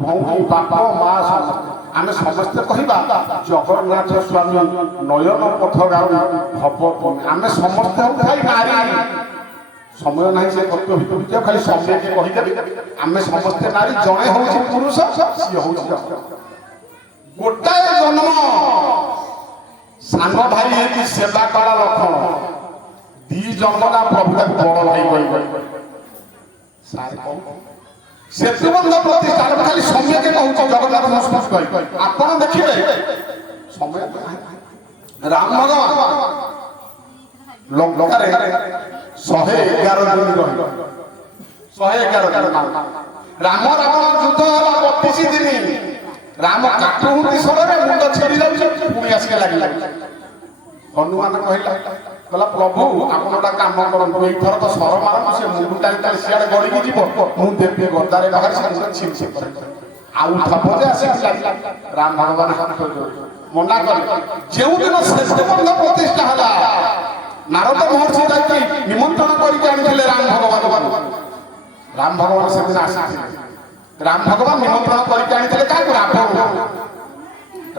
भौणी बाप माँ आम समस्ते कहवा जगन्नाथ स्वामी नयन पथगार भव आम समस्ते खाई नारी समय ना से कर्तव्य खाली समय के कहीदेवी आम समस्ते नारी जड़े हूँ पुरुष सी हूँ गोटाए जन्म सान भाई है सेवा कला लक्षण दी जन्म ना प्रभु बड़ भाई कह सेतुबंध प्रतिष्ठा खाली समय के कहूँ जगन्नाथ संस्कृत कह आप देखिए समय राम भगवान लंका 111 दिन रही 111 दिन राम रावण युद्ध है 32 दिन राम काटुंती समय मुंड छेड़ी जाऊँ पुणी आसिक लगे हनुमान कहला प्रभु आप गोटा कम करूँ एथर तो सर मारत से मुंड टाइम सियाड़े गड़ी जीव मुझे देवी गदारे बाहर से छिप छिप आउ थपजे आसिक राम भगवान मना कर जो दिन सेतुबंध प्रतिष्ठा है नारद महर्षि जाकि निमंत्रण करके राम भगवान से दिन आसी राम भगवान निमंत्रण करके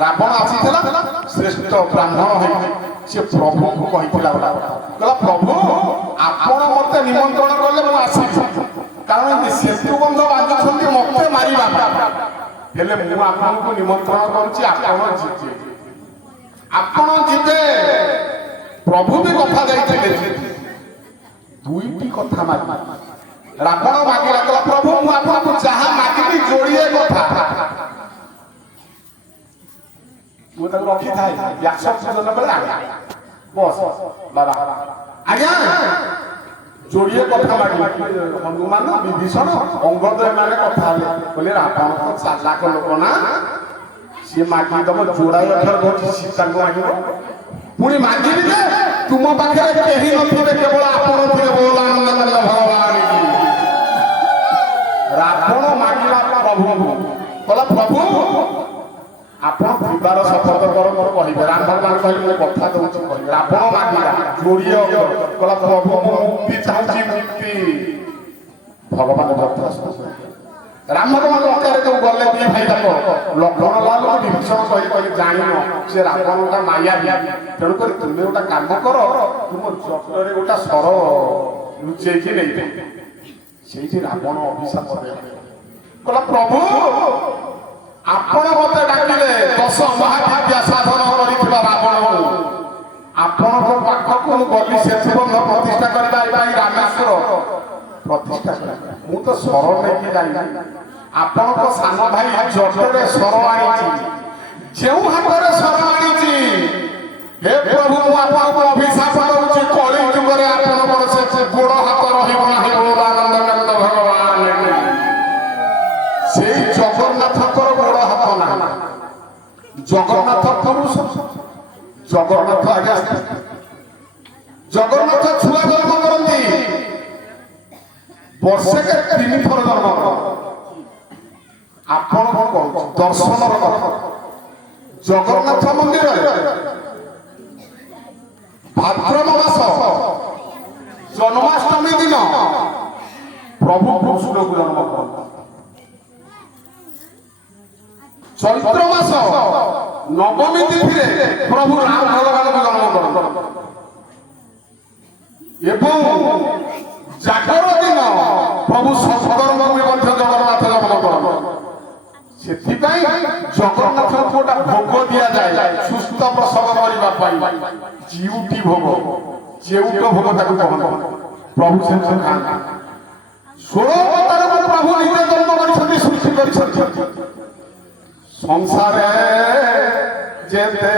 रावण आसी श्रेष्ठ ब्राह्मण है से प्रभु को कहला प्रभु आपण मत निमंत्रण कले मु आसी कारण सेतुबंध बांधुछंती मते मारिबा हेले मु आपनको निमंत्रण करूची आपण जिते प्रभु भी कथा जाइए दुईटी कथा माग रावण मागिला कहला प्रभु मु आपको जहाँ मागिली जोड़िए कथा मु तक रखी थाए 100 जन बेला बस बाबा आज्ञा जोड़िए कथा मागिली हनुमान विभीषण अंगद माने कथा बोले रावण तो चालाक लोक ना सी मागी दब जोड़ाई अक्षर कहछि सीता को मागिबो पुणी मागिली जे तुम पाखे कहीं नथिबे केवल आपण थिबे बोला आनंद भगवान रावण मागिला प्रभु कहला प्रभु आपण थिबार शपथ कर मोर कहिबे राम भगवान कहले मो कथा दउछि कहि रावण मागिला जोड़िए कहला प्रभु मुक्ति चाहि मुक्ति भगवान भक्त राम भगवान लंकार जो गले दी भाई तक लक्ष्मण लाल विभीषण कही कही जान से रावण का माया तेणु कर तुम्हें गोटा काम कर तुम जटरे गोटा सर लुचेकी नहीं से रावण अभिशाप कहला प्रभु आपण मत डाकिले 10 महाविद्या साधन कर रावण आपण पाखक गली सेतुबंध प्रतिष्ठा करने रामेश्वर प्रतिष्ठा मु तो सर नहीं जानी आपण को सान भाई जटरे सर आनी जो हाथ सर आनी हे प्रभु मु आपको अभिशाप करूची कली युग रे आपण से गोड़ हाथ रहिबो नाही बोल आनंद भगवान से जगन्नाथ गोड़ हाथ ना जगन्नाथ पुरुष जगन्नाथ आगे जगन्नाथ छुआ जन्म करती वर्षे के 3 थर जन्म आपण दर्शन जगन्नाथ मंदिर भाद्रव मास जन्माष्टमी दिन प्रभु कृष्ण को जन्म कर चैत्र मास नवमी तिथि प्रभु राम भगवान को जन्म कर जागर दिन प्रभु सत्कर्म जगन्नाथ जन्म कर जगन्नाथ गोटा भोग दि जाए सुस्थ प्रसव करने जीउटी भोग जेउट भोग प्रभु से खाना 16 अवतार को प्रभु निजे जन्म सृष्टि कर संसार जेते